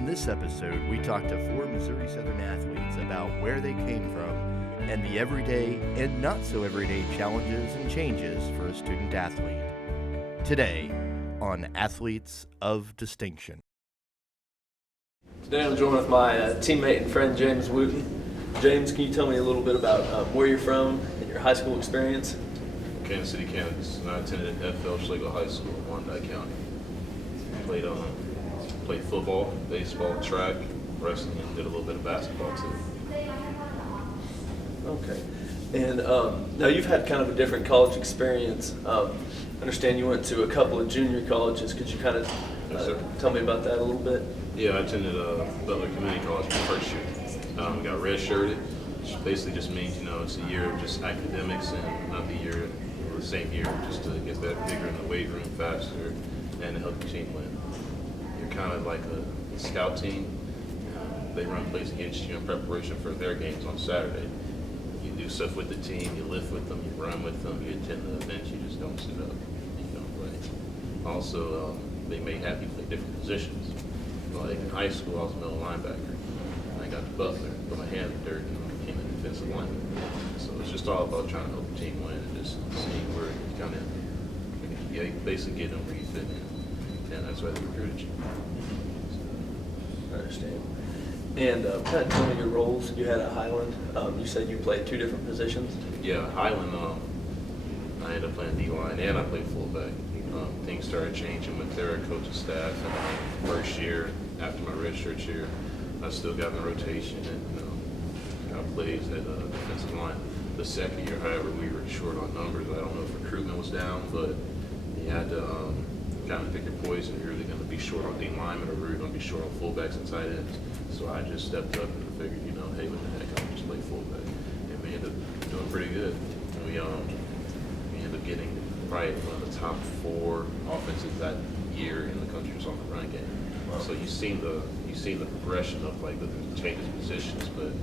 On this episode, we talked to 4 Missouri Southern athletes about where they came from and the everyday and not so everyday challenges and changes for a student athlete. Today on Athletes of Distinction. Today I'm joined with my teammate and friend James Wooten. James, can you tell me a little bit about where you're from and your high school experience? Kansas City, Kansas, and I attended FL Schlegel High School in Wyandotte County. Played football, baseball, track, wrestling, and did a little bit of basketball too. Okay. And now you've had kind of a different college experience. I understand you went to a couple of junior colleges. Could you kind of tell me about that a little bit? Yeah, I attended Butler Community College my first year. Got redshirted, which basically just means, it's a year of just academics and not the same year, just to get that bigger in the weight room faster and to help the team win. You're kind of like a scout team. They run plays against you in preparation for their games on Saturday. You do stuff with the team, you lift with them, you run with them, you attend the events, you just don't sit up, you don't play. Also, they may have you play different positions. Like in high school, I was a middle linebacker. I got to Butler, put my hand in the dirt, and I became a defensive lineman. So it's just all about trying to help the team win and just seeing where you kind of, basically getting them where you fit in. And that's why they recruited you. I understand. And kind of tell me your roles you had at Highland. You said you played 2 different positions. Yeah, Highland, I ended up playing D-line and I played fullback. Things started changing with their coaching staff. And first year, after my redshirt year, I still got in the rotation and got plays at defensive line. The second year, however, we were short on numbers. I don't know if recruitment was down, but you had to kind of pick your poison. You're either going to be short on D-linemen or you're going to be short on fullbacks and tight ends. So I just stepped up and figured, hey, what the heck, I'll just play fullback. And we ended up doing pretty good. And we ended up getting probably one of the top 4 offenses that year in the country just on the run game. Wow. So you've seen the progression of like the changes of positions, but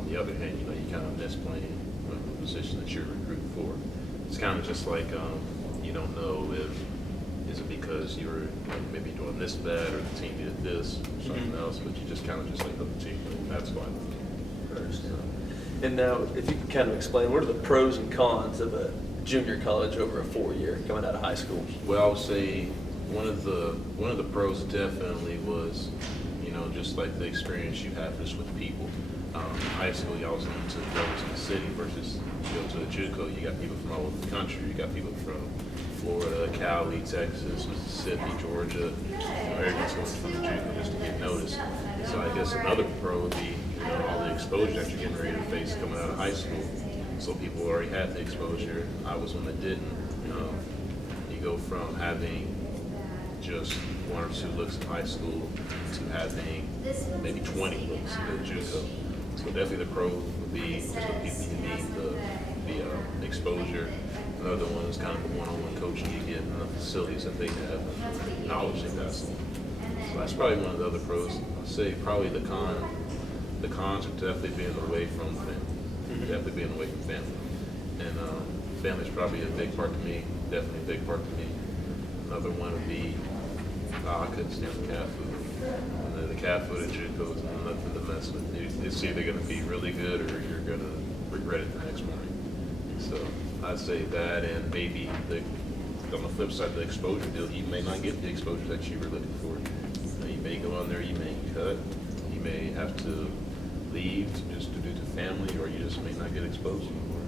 on the other hand, you kind of miss playing the position that you're recruiting for. It's kind of just like you don't know if is it because you were maybe doing this bad or the team did this or something else, but you just kind of just like the team. That's fine. I understand. And now, if you could kind of explain, what are the pros and cons of a junior college over a 4-year coming out of high school? Well, I would say one of the pros definitely was, just like the experience you have just with people. High school, you always need to go to the city versus you go to a JUCO. You got people from all over the country. You got people from Florida, Cali, Texas, Mississippi, Georgia. Everyone's going from the JUCO just to get noticed. So I guess another pro would be, all the exposure that you're getting ready to face coming out of high school. So people already had the exposure. I was one that didn't. You go from having just 1 or 2 looks in high school to having maybe 20 looks in the JUCO. So definitely the pro would be just the people you meet, the exposure. Another one is kind of the one-on-one coaching you get in the facilities that they have, and knowledge they pass on. So that's probably one of the other pros. I'd say probably the cons are definitely being away from family. Definitely being away from family. And family's probably a big part to me, definitely a big part to me. Another one would be, I couldn't stand the cat food. And the cat food at JUCO is nothing to mess with. It's either going to be really good or you're going to regret it the next morning. So I'd say that, and maybe on the flip side, the exposure deal, you may not get the exposure that you were looking for. You may go on there, you may cut, you may have to leave just due to family, or you just may not get exposed anymore.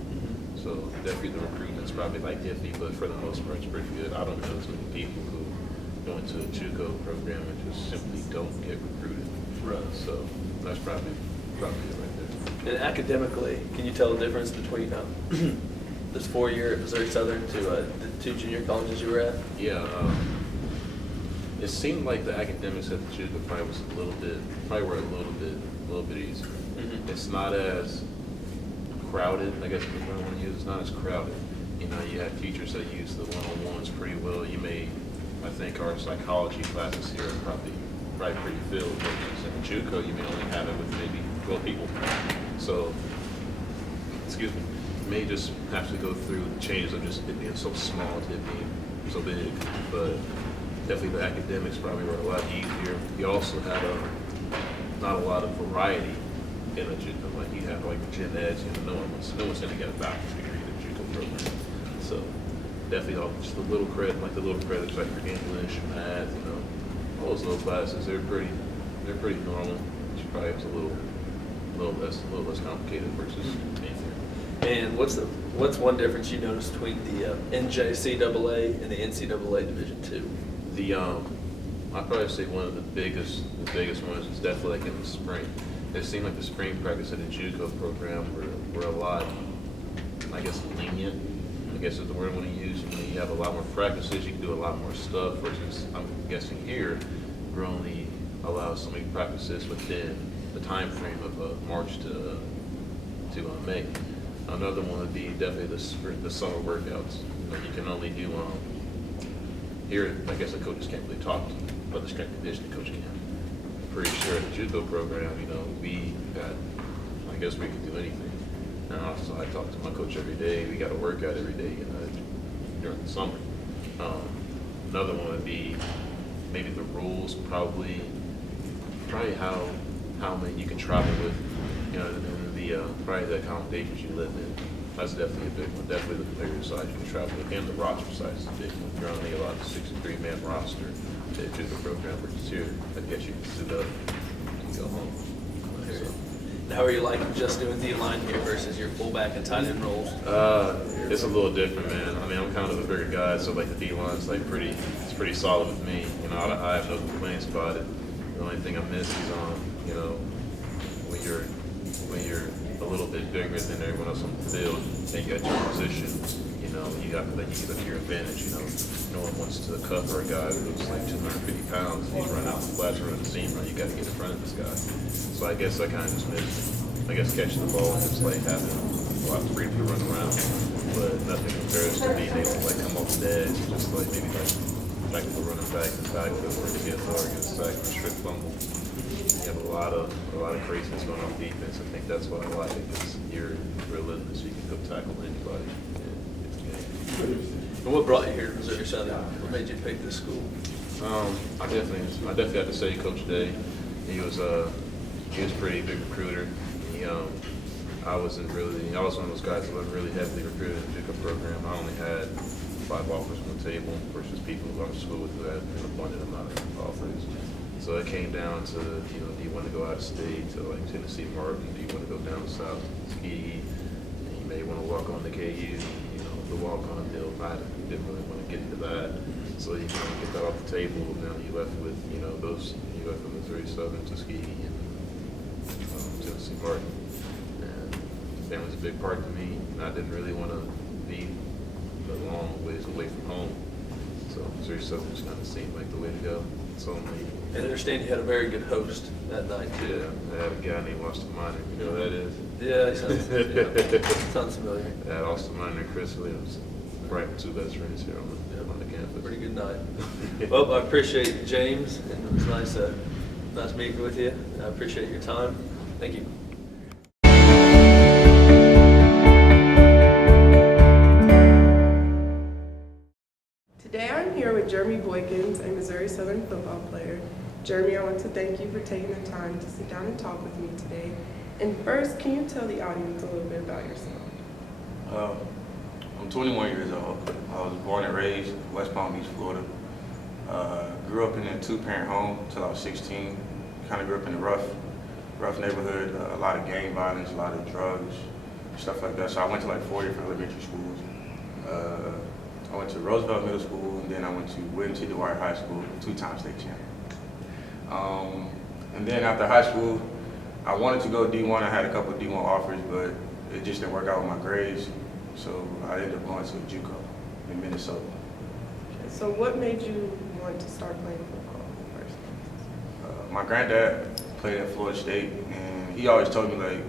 So definitely the recruitment's probably like iffy, but for the most part, it's pretty good. I don't know too many people who go into a JUCO program and just simply don't get recruited. Right. So that's probably it right there. And academically, can you tell the difference between this 4-year at Missouri Southern to the 2 junior colleges you were at? Yeah, it seemed like the academics at the JUCO probably were a little bit easier. It's not as crowded, I guess is what I want to use. It's not as crowded. You have teachers that use the one-on-ones pretty well. I think our psychology classes here are probably pretty filled. In JUCO, you may only have it with maybe 12 people. So, you may just have to go through the changes of just it being so small to it being so big. But definitely the academics probably were a lot easier. You also had not a lot of variety in a JUCO. Like you have like gen eds, no one's going to get a bachelor's degree in a JUCO program. So definitely just the little credit, like the little credits like for English, math, all those little classes. They're pretty normal. She probably has a little less complicated versus anything. And what's one difference you noticed between the NJCAA and the NCAA Division II? I'd probably say one of the biggest ones is definitely like in the spring. It seemed like the spring practice at the JUCO program were a lot, I guess, lenient. I guess is the word I want to use. You have a lot more practices, you can do a lot more stuff. Versus, I'm guessing here, we're only allowed so many practices within the time frame of March to May. Another one would be definitely the summer workouts. You can only do here. I guess the coaches can't really talk to you, but the strength and conditioning coach can. I'm pretty sure at the judo program, we got. I guess we could do anything. Now, so I talk to my coach every day. We got to work out every day during the summer. Another one would be maybe the rules, probably how many you can travel with, and probably the accommodations you live in. That's definitely a big one. Definitely the bigger size you can travel with, and the roster size is a big one. You're only allowed a 63-man roster to the program, versus here, I guess you can sit up and go home. So. How are you liking just doing D-line here versus your fullback and tight end roles? It's a little different, man. I mean, I'm kind of a bigger guy, so like the D-line's like it's pretty solid with me. I have no complaints about it. The only thing I miss is when you're a little bit bigger than everyone else on the field, and you got your position, you got to use it to your advantage. No one wants to cover a guy who's like 250 pounds and he's running out the flash or the seam run. You got to get in front of this guy. So I guess I kind of just miss, catching the ball and just like having a lot of freedom to run around, but nothing compares to being able to like come off the edge, just like maybe like the running back in the backfield where you get a throw, get a sack, or a strip fumble. You have a lot of craziness going on defense. I think that's why I like it, because you're relentless. You can go tackle anybody. And what brought you here to Missouri Southern? What made you pick this school? I definitely have to say Coach Day. He was a pretty big recruiter. I was one of those guys that wasn't really heavily recruited in the JUCO program. I only had 5 offers on the table versus people who went to school with who had an abundant amount of offers. So it came down to, do you want to go out of state to like Tennessee Martin? Do you want to go down south to Tuskegee? And you may want to walk on to KU. The walk-on deal, I didn't really want to get into that. So you kind of get that off the table. Now you left with, you left with Missouri Southern, Tuskegee, and Tennessee Martin. And family's a big part to me. And I didn't really want to be a long ways away from home. So Missouri Southern just kind of seemed like the way to go. So And I understand you had a very good host that night too. Yeah, I had a guy named Austin Miner. You know who that is? Yeah, he sounds familiar. Yeah, Austin Miner and Chris Williams, right, 2 best friends here on the campus. Pretty good night. Well, I appreciate James, and it was nice meeting with you. I appreciate your time. Thank you. Today I'm here with Jeremy Boykins, a Missouri Southern football player. Jeremy, I want to thank you for taking the time to sit down and talk with me today. And first, can you tell the audience a little bit about yourself? I'm 21 years old. I was born and raised in West Palm Beach, Florida. Grew up in a 2-parent home until I was 16. Kind of grew up in a rough neighborhood, a lot of gang violence, a lot of drugs, stuff like that. So I went to like 4 different elementary schools. I went to Roosevelt Middle School, and then I went to William T. Dwyer High School, 2-time state champion. And then after high school, I wanted to go D1. I had a couple of D1 offers, but it just didn't work out with my grades. So I ended up going to JUCO in Minnesota. Okay, so what made you want to start playing football in the first place? My granddad played at Florida State, and he always told me, like,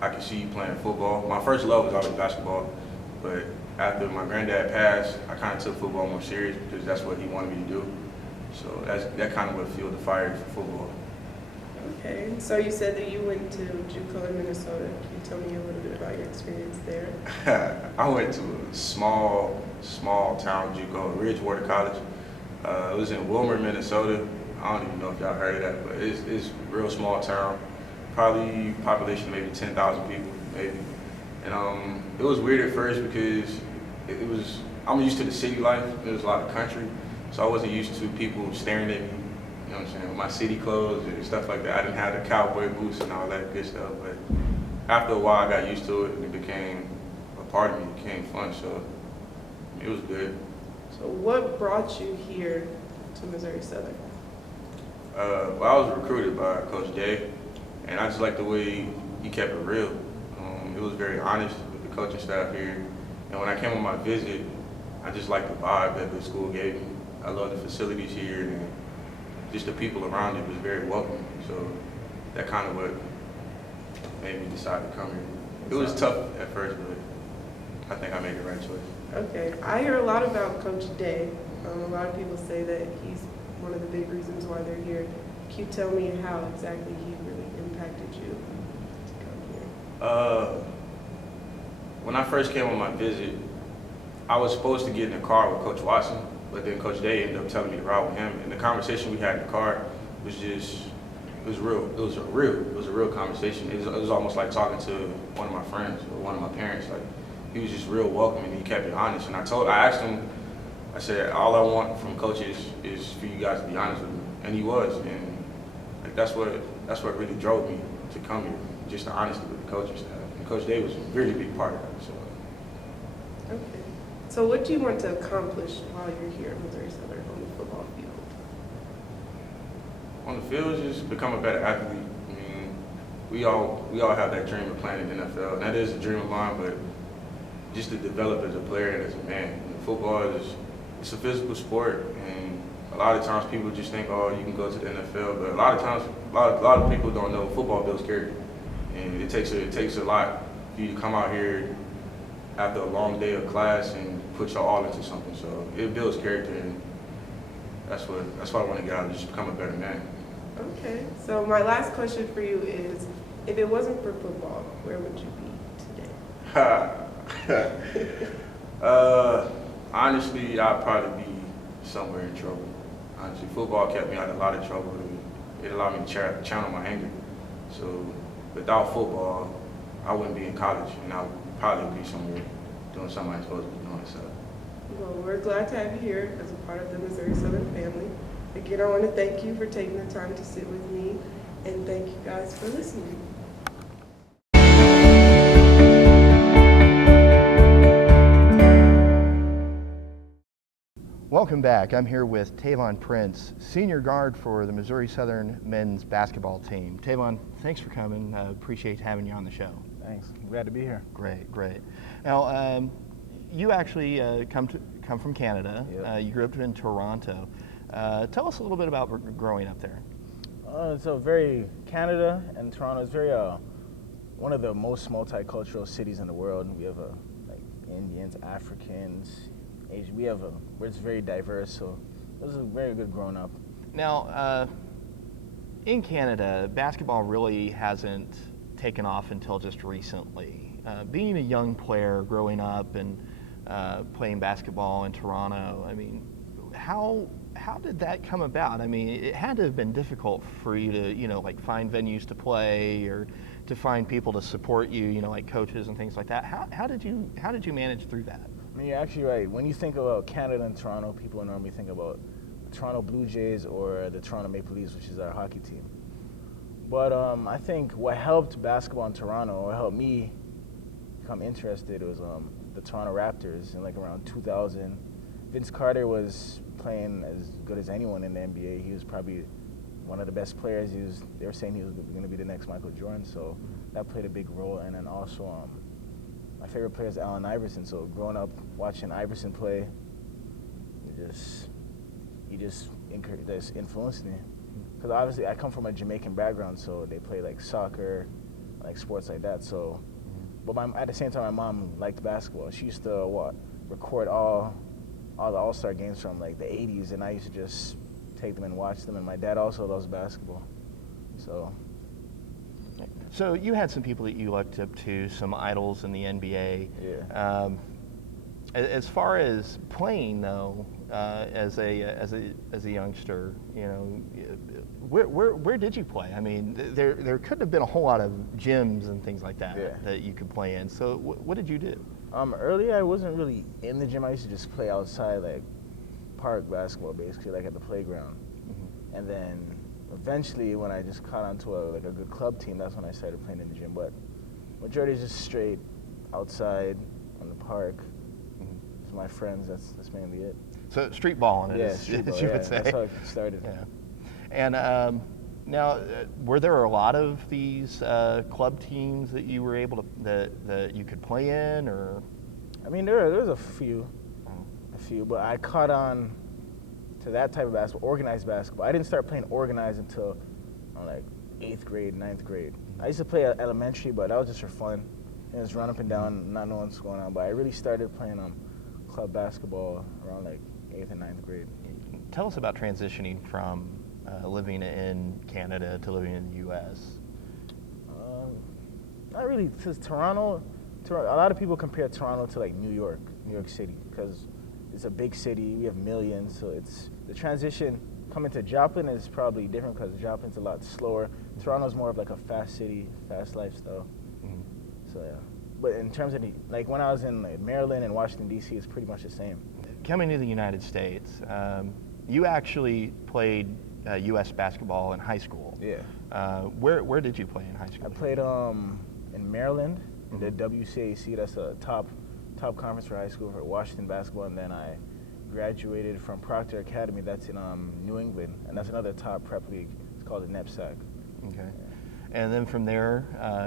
I could see you playing football. My first love was always basketball, but after my granddad passed, I kind of took football more serious because that's what he wanted me to do. So that kind of what fueled the fire for football. Okay, so you said that you went to JUCO in Minnesota. Can you tell me a little bit about your experience there? I went to a small town JUCO, Ridgewater College. It was in Wilmer, Minnesota. I don't even know if y'all heard of that, but it's a real small town. Probably population maybe 10,000 people, maybe. And it was weird at first because it was, I'm used to the city life. There was a lot of country, so I wasn't used to people staring at me, you know what I'm saying, with my city clothes and stuff like that. I didn't have the cowboy boots and all that good stuff, but after a while I got used to it and it became a part of me, it became fun, so it was good. So what brought you here to Missouri Southern? Well, I was recruited by Coach Day, and I just liked the way he kept it real. It was very honest with the coaching staff here. And when I came on my visit, I just liked the vibe that the school gave me. I love the facilities here, and just the people around it was very welcoming. So that kind of what made me decide to come here. It was tough at first, but I think I made the right choice. Okay, I hear a lot about Coach Day. A lot of people say that he's one of the big reasons why they're here. Can you tell me how exactly he really impacted you to come here? When I first came on my visit, I was supposed to get in the car with Coach Watson, but then Coach Day ended up telling me to ride with him. And the conversation we had in the car was just, it was real. It was a real conversation. It was almost like talking to one of my friends or one of my parents. Like, he was just real welcoming, and he kept it honest. And I asked him, I said, all I want from coaches is for you guys to be honest with me. And he was. And like, that's what really drove me to come here, just the honesty with the coaching staff. And Coach Day was a really big part of that. So. Okay. So what do you want to accomplish while you're here at Missouri Southern on the football field? On the field, just become a better athlete. I mean, we all have that dream of playing in the NFL, and that is a dream of mine, but just to develop as a player and as a man. And football it's a physical sport, and a lot of times people just think, oh, you can go to the NFL, but a lot of times, a lot of people don't know football builds character, and it takes a lot for you to come out here after a long day of class and put your all into something. So it builds character, and that's what I want to get out of it, just become a better man. Okay. So my last question for you is, if it wasn't for football, where would you be today? Honestly, I'd probably be somewhere in trouble. Honestly, football kept me out of a lot of trouble. It allowed me to channel my anger. So without football, I wouldn't be in college, and I would probably be somewhere doing something I'm supposed to be doing. So. Well, we're glad to have you here as a part of the Missouri Southern family. Again, I want to thank you for taking the time to sit with me, and thank you guys for listening. Welcome back. I'm here with Tavon Prince, senior guard for the Missouri Southern men's basketball team. Tavon, thanks for coming. Appreciate having you on the show. Thanks. I'm glad to be here. Great. Now, you actually come from Canada. Yep. You grew up in Toronto. Tell us a little bit about growing up there. Canada and Toronto is very one of the most multicultural cities in the world. We have like Indians, Africans, Asian. It's very diverse. So it was a very good growing up. Now, in Canada, basketball really hasn't taken off until just recently. Being a young player growing up and playing basketball in Toronto, I mean, how did that come about? I mean, it had to have been difficult for you to, like find venues to play or to find people to support you, like coaches and things like that. How did you manage through that? I mean, you're actually right. When you think about Canada and Toronto, people normally think about the Toronto Blue Jays or the Toronto Maple Leafs, which is our hockey team. But I think what helped basketball in Toronto, or helped me become interested, was the Toronto Raptors in like around 2000. Vince Carter was playing as good as anyone in the NBA. He was probably one of the best players. They were saying he was going to be the next Michael Jordan, so that played a big role. And then also, my favorite player is Allen Iverson. So growing up watching Iverson play, he just influenced me. Because obviously I come from a Jamaican background, so they play like soccer, like sports like that. So, but at the same time, my mom liked basketball. She used to record all the All-Star games from like the 80s, and I used to just take them and watch them. And my dad also loves basketball. So you had some people that you looked up to, some idols in the NBA. Yeah. As far as playing, though, as a youngster. You know, where did you play? I mean, there couldn't have been a whole lot of gyms and things like that Yeah. that you could play in. So what did you do? Early I wasn't really in the gym. I used to just play outside, like park basketball, basically, like at the playground. And then eventually, when I just caught onto a good club team, that's when I started playing in the gym. But majority is just straight outside on the park. With my friends, that's mainly it. So street balling, Yeah, as street ball, you yeah, would say. that's how it started. Yeah. And now, were there a lot of these club teams that you were able to that you could play in, or? I mean, there's a few, but I caught on to that type of basketball, organized basketball. I didn't start playing organized until like 8th grade, 9th grade. I used to play at elementary, but that was just for fun. Just run up and down, not knowing what's going on. But I really started playing club basketball around like 8th and 9th grade. Tell us about transitioning from living in Canada to living in the U.S. Not really, because Toronto, a lot of people compare Toronto to like New York City, because it's a big city, we have millions, so it's, the transition coming to Joplin is probably different because Joplin's a lot slower. Toronto's more of like a fast city, fast lifestyle. So yeah. But in terms of like when I was in like Maryland and Washington, D.C., it's pretty much the same. Coming to the United States, you actually played U.S. basketball in high school. Yeah. Where did you play in high school? I played in Maryland, in the WCAC. That's a top conference for high school for Washington basketball, and then I graduated from Proctor Academy. That's in New England, and that's another top prep league. It's called the NEPSAC. Okay. And then from there,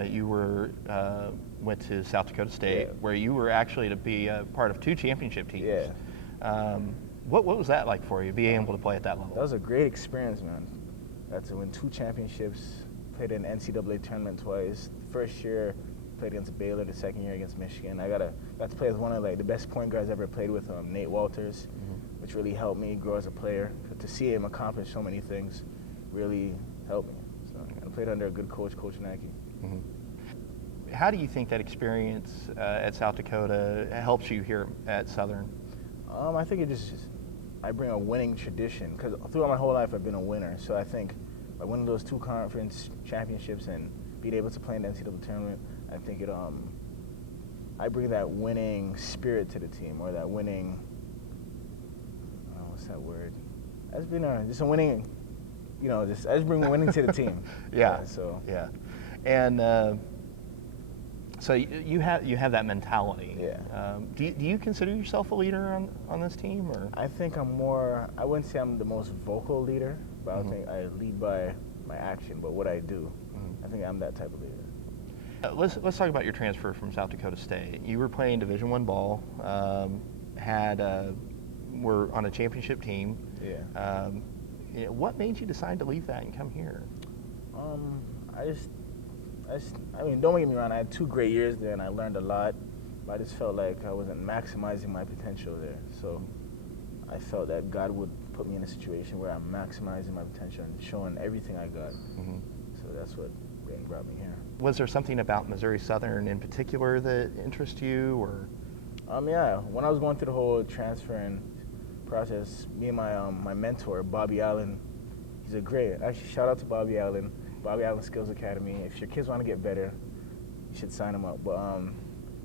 you went to South Dakota State, where you were actually to be a part of 2 championship teams. Yeah. What was that like for you, being able to play at that level? That was a great experience, man. Got to win 2 championships, played in NCAA tournament twice. First year, played against Baylor. The second year against Michigan. I got to play with one of like the best point guards I ever played with, Nate Walters, which really helped me grow as a player. To see him accomplish so many things really helped me. So I played under a good coach, Coach Naki. How do you think that experience at South Dakota helps you here at Southern? I think I bring a winning tradition, because throughout my whole life I've been a winner. So I think by winning those 2 conference championships and being able to play in the NCAA tournament, I think I bring that winning spirit to the team, or that winning, what's that word? That's been just a winning, I just bring winning to the team. Yeah. Yeah. And so you have that mentality. Yeah. Do you consider yourself a leader on this team, or? I think I wouldn't say I'm the most vocal leader, but I think I lead by my action, but what I do. I think I'm that type of leader. Let's talk about your transfer from South Dakota State. You were playing Division I ball, were on a championship team. Yeah. What made you decide to leave that and come here? I mean, don't get me wrong, I had 2 great years there and I learned a lot, but I just felt like I wasn't maximizing my potential there. So I felt that God would put me in a situation where I'm maximizing my potential and showing everything I got. So that's what brought me here. Was there something about Missouri Southern in particular that interests you, or? Yeah, when I was going through the whole transferring process, me and my mentor, Bobby Allen, he's actually shout out to Bobby Allen Skills Academy. If your kids want to get better, you should sign them up. But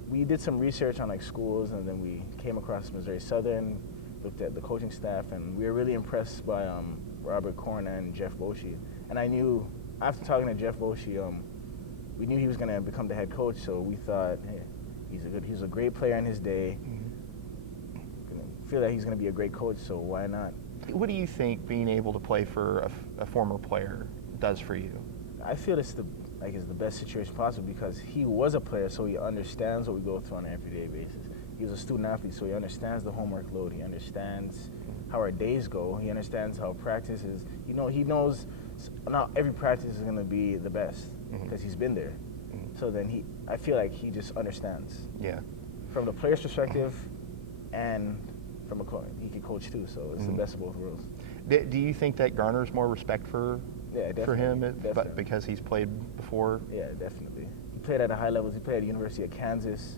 we did some research on like schools, and then we came across Missouri Southern, looked at the coaching staff, and we were really impressed by Robert Corn and Jeff Boschee. And I knew, after talking to Jeff Boschee, we knew he was going to become the head coach, so we thought, hey, he's a great player in his day. Feel that he's going to be a great coach, so why not? What do you think being able to play for a former player does for you? I feel it's the best situation possible, because he was a player, so he understands what we go through on an everyday basis. He was a student athlete, so he understands the homework load. He understands how our days go. He understands how practice is. He knows not every practice is going to be the best, because he's been there. So then I feel like he just understands. Yeah. From the player's perspective, and from a coach, he can coach too. So it's the best of both worlds. Do you think that garners more respect for him, definitely. because he's played before? Yeah, definitely. He played at a high level. He played at the University of Kansas.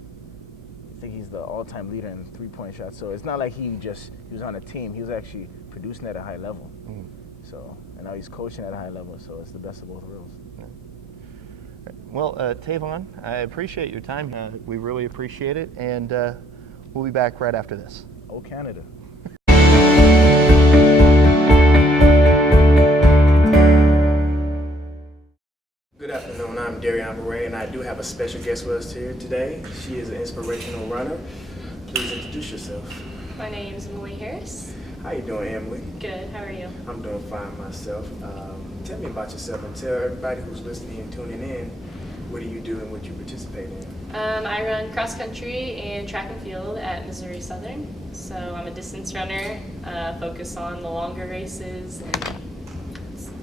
think he's the all-time leader in three-point shots. So it's not like he was on a team. He was actually producing at a high level. So, and now he's coaching at a high level. So it's the best of both worlds. Well, Tavon, I appreciate your time. We really appreciate it, and we'll be back right after this. Oh, Canada. Good afternoon, I'm Darian Beret, and I do have a special guest with us here today. She is an inspirational runner. Please introduce yourself. My name is Emily Harris. How you doing, Emily? Good, how are you? I'm doing fine myself. Tell me about yourself and tell everybody who's listening and tuning in, what do you do and what you participate in? I run cross country and track and field at Missouri Southern. So I'm a distance runner, focus on the longer races,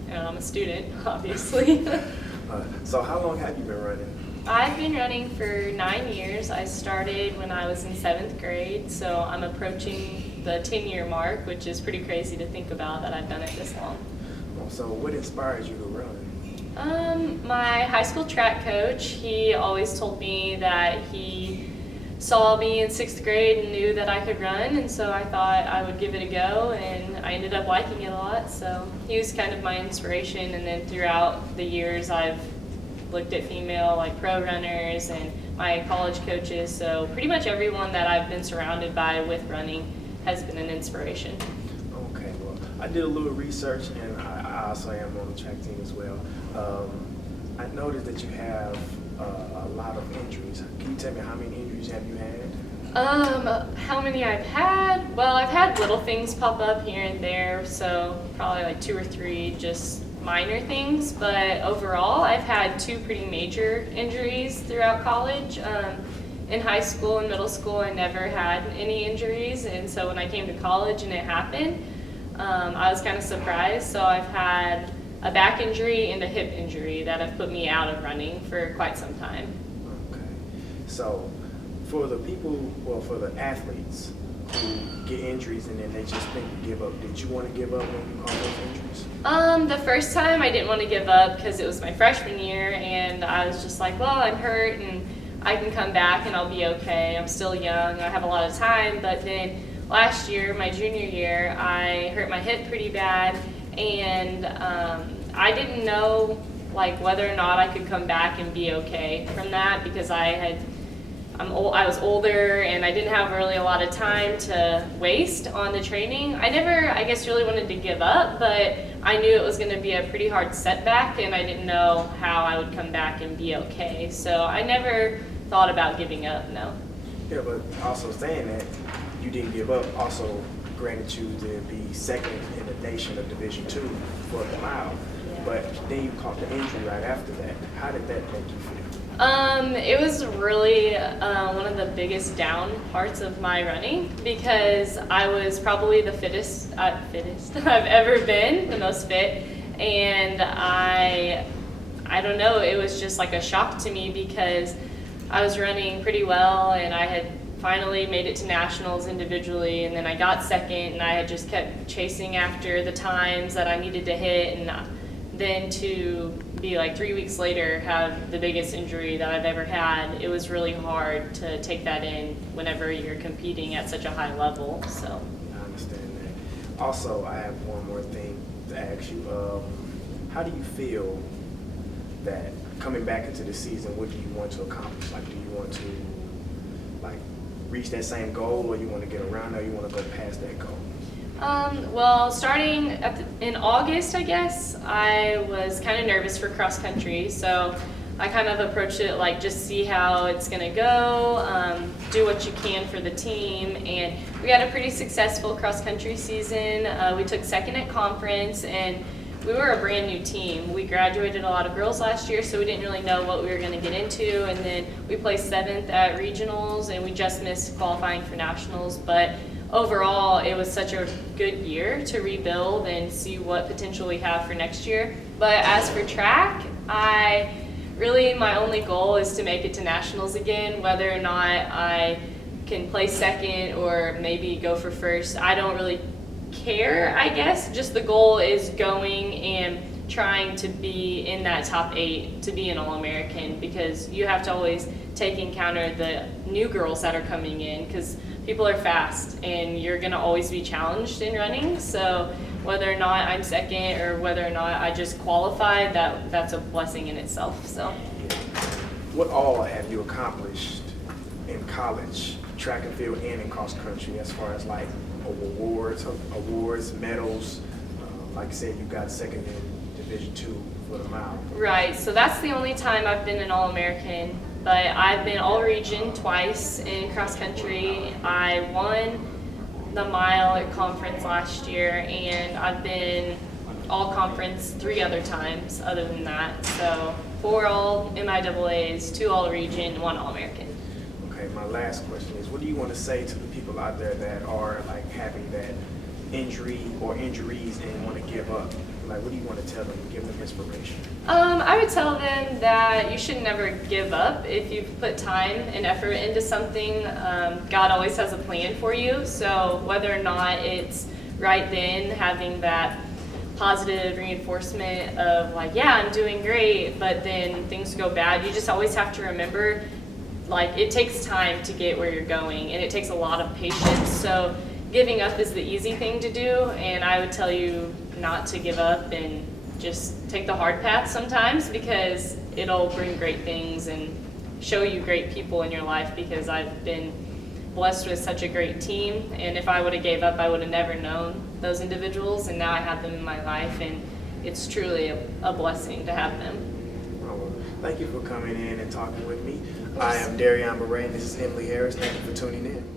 and I'm a student, obviously. So how long have you been running? I've been running for 9 years. I started when I was in 7th grade, so I'm approaching the 10-year mark, which is pretty crazy to think about that I've done it this long. So what inspires you to run? My high school track coach, he always told me that he saw me in 6th grade and knew that I could run, and so I thought I would give it a go, and I ended up liking it a lot. So he was kind of my inspiration, and then throughout the years I've looked at female like pro runners and my college coaches, so pretty much everyone that I've been surrounded by with running has been an inspiration. Okay, well, I did a little research, and I also am on the track team as well. I noticed that you have a lot of injuries. Can you tell me how many injuries have you had? How many I've had? Well, I've had little things pop up here and there, so probably like 2 or 3 just minor things, but overall I've had 2 pretty major injuries throughout college. In high school and middle school I never had any injuries, and so when I came to college and it happened, I was kind of surprised. So I've had a back injury and a hip injury that have put me out of running for quite some time. Okay. So for the people, well, for the athletes who get injuries and then they just think to give up, did you want to give up when you caught those injuries? The first time I didn't want to give up because it was my freshman year, and I was just like, well, I'm hurt and I can come back and I'll be okay. I'm still young, I have a lot of time. But then last year, my junior year, I hurt my hip pretty bad, and I didn't know like whether or not I could come back and be okay from that, because I was older and I didn't have really a lot of time to waste on the training. I never, I guess, really wanted to give up, but I knew it was going to be a pretty hard setback, and I didn't know how I would come back and be okay. So I never thought about giving up, no. Yeah, but also saying that you didn't give up also granted you to be second in the nation of Division II for the mile. Yeah. But then you caught the injury right after that. How did that make you feel? It was really one of the biggest down parts of my running, because I was probably the fittest I've ever been, the most fit, and I don't know, it was just like a shock to me, because I was running pretty well and I had finally made it to nationals individually, and then I got second, and I had just kept chasing after the times that I needed to hit, and then to be like 3 weeks later have the biggest injury that I've ever had, it was really hard to take that in whenever you're competing at such a high level. So I understand that. Also, I have one more thing to ask you. How do you feel that coming back into the season, what do you want to accomplish? Like, do you want to like reach that same goal, or you want to get around, or you want to go past that goal? Well, starting in August, I guess, I was kind of nervous for cross country, so I kind of approached it like just see how it's going to go, do what you can for the team, and we had a pretty successful cross country season. We took second at conference, and we were a brand new team. We graduated a lot of girls last year, so we didn't really know what we were going to get into, and then we placed 7th at regionals, and we just missed qualifying for nationals. But overall, it was such a good year to rebuild and see what potential we have for next year. But as for track, my only goal is to make it to nationals again. Whether or not I can place second or maybe go for first, I don't really care, I guess. Just the goal is going and trying to be in that top 8 to be an All-American, because you have to always take and counter the new girls that are coming in, because people are fast and you're going to always be challenged in running. So whether or not I'm second or whether or not I just qualified, that's a blessing in itself. So What all have you accomplished in college, track and field, and in cross country, as far as like awards, medals? Like I said, you got second in Division II for the mile. right, so that's the only time I've been an All-American, but I've been All-Region twice in cross country. I won the mile at conference last year, and I've been All-Conference 3 other times other than that. So 4 all MIAAs, 2 All-Region, 1 All-American. Okay, my last question is, what do you want to say to the people out there that are like having that injury or injuries and want to give up? Like, what do you want to tell them, give them inspiration? I would tell them that you should never give up. If you've put time and effort into something, God always has a plan for you. So whether or not it's right then having that positive reinforcement of like, yeah, I'm doing great, but then things go bad, you just always have to remember, like, it takes time to get where you're going, and it takes a lot of patience. So giving up is the easy thing to do, and I would tell you not to give up and just take the hard path sometimes, because it'll bring great things and show you great people in your life, because I've been blessed with such a great team, and if I would have gave up, I would have never known those individuals, and now I have them in my life, and it's truly a blessing to have them. Oh, well, thank you for coming in and talking with me. I am Darian Beret, and this is Emily Harris. Thank you for tuning in.